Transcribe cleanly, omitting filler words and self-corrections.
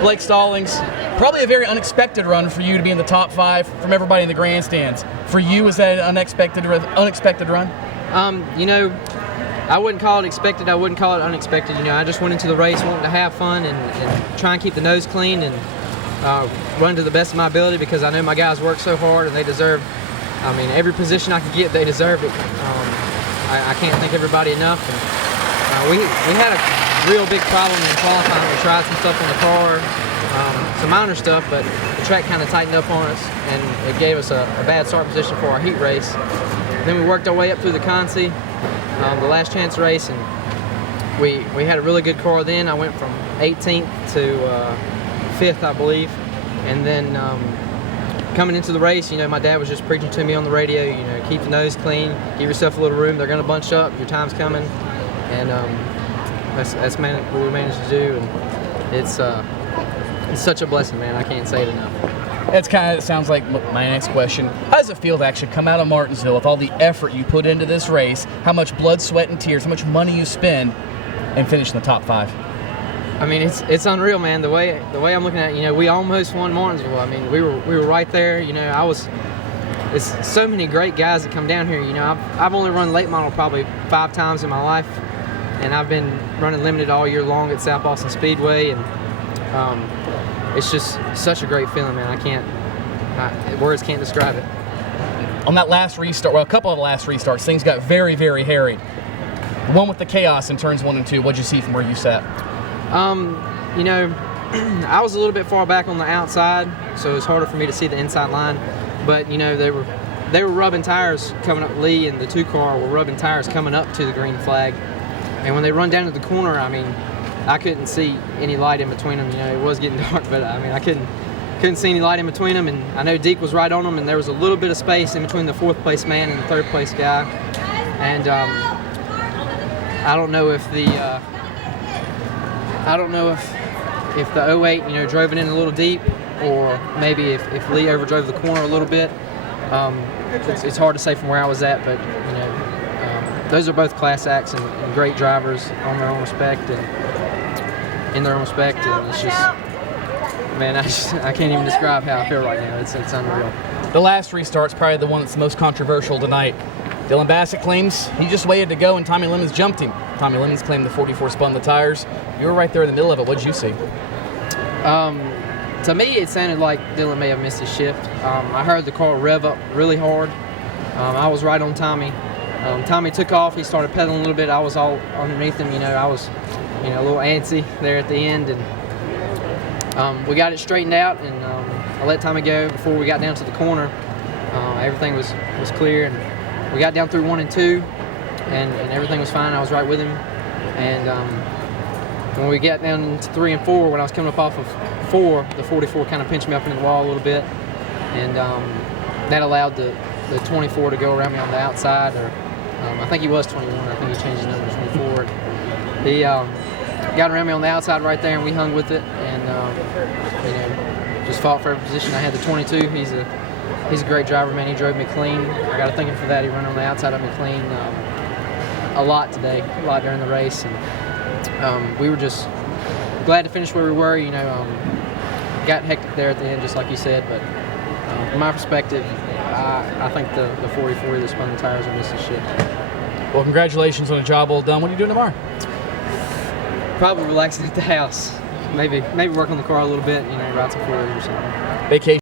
Blake Stallings, probably a very unexpected run for you to be in the top 5 from everybody in the grandstands. For you, was that an unexpected run? I wouldn't call it expected. I wouldn't call it unexpected. I just went into the race wanting to have fun and try and keep the nose clean and run to the best of my ability, because I know my guys work so hard and they deserve, every position I could get, they deserve it. I can't thank everybody enough. And, we had a real big problem in qualifying. We tried some stuff on the car, some minor stuff, but the track kind of tightened up on us, and it gave us a bad start position for our heat race. Then we worked our way up through the Consi, the last chance race, and we had a really good car then. I went from 18th to 5th, I believe. And then coming into the race, my dad was just preaching to me on the radio, keep the nose clean, give yourself a little room, they're going to bunch up, your time's coming. And that's what we managed to do, and it's such a blessing, man. I can't say it enough. That sounds like my next question. How does it feel to actually come out of Martinsville with all the effort you put into this race, how much blood, sweat, and tears, how much money you spend, and finish in the top 5? It's unreal, man. The way I'm looking at it, we almost won Martinsville. We were right there. It's so many great guys that come down here. I've only run late model probably 5 times in my life, and I've been running limited all year long at South Boston Speedway, and it's just such a great feeling, man. Words can't describe it. On that last restart, well, a couple of the last restarts, things got very, very hairy. The one with the chaos in turns 1 and 2, what'd you see from where you sat? I was a little bit far back on the outside, so it was harder for me to see the inside line. But they were rubbing tires coming up. Lee and the 2 car were rubbing tires coming up to the green flag. And when they run down to the corner, I couldn't see any light in between them. It was getting dark, but I couldn't see any light in between them. And I know Deke was right on them, and there was a little bit of space in between the 4th place man and the 3rd place guy. And I don't know if the 08, drove it in a little deep, or maybe if Lee overdrove the corner a little bit. It's hard to say from where I was at, but those are both class acts and great drivers on their own respect and in their own respect, and it's just, man, I can't even describe how I feel right now. It's unreal. The last restart's probably the one that's the most controversial tonight. Dylan Bassett claims he just waited to go and Tommy Lemons jumped him. Tommy Lemons claimed the 44 spun the tires. You were right there in the middle of it. What did you see? To me, it sounded like Dylan may have missed his shift. I heard the car rev up really hard. I was right on Tommy. Tommy took off. He started pedaling a little bit. I was all underneath him. I was, a little antsy there at the end, and we got it straightened out. And I let Tommy go before we got down to the corner. Everything was clear, and we got down through 1 and 2, and everything was fine. I was right with him, and when we got down to 3 and 4, when I was coming up off of 4, the 44 kind of pinched me up into the wall a little bit, and that allowed the 24 to go around me on the outside, or I think he was 21. I think he changed his number to 24. He got around me on the outside right there, and we hung with it, and just fought for every position. I had the 22. He's a great driver, man. He drove me clean. I got to thank him for that. He ran on the outside of me clean a lot today, a lot during the race, and we were just glad to finish where we were. Got hectic there at the end, just like you said, but from my perspective, I think the 44 that spun the tires will miss his shift. Well, congratulations on a job well done. What are you doing tomorrow? Probably relaxing at the house. Maybe work on the car a little bit, ride some 4 or something. Vacation.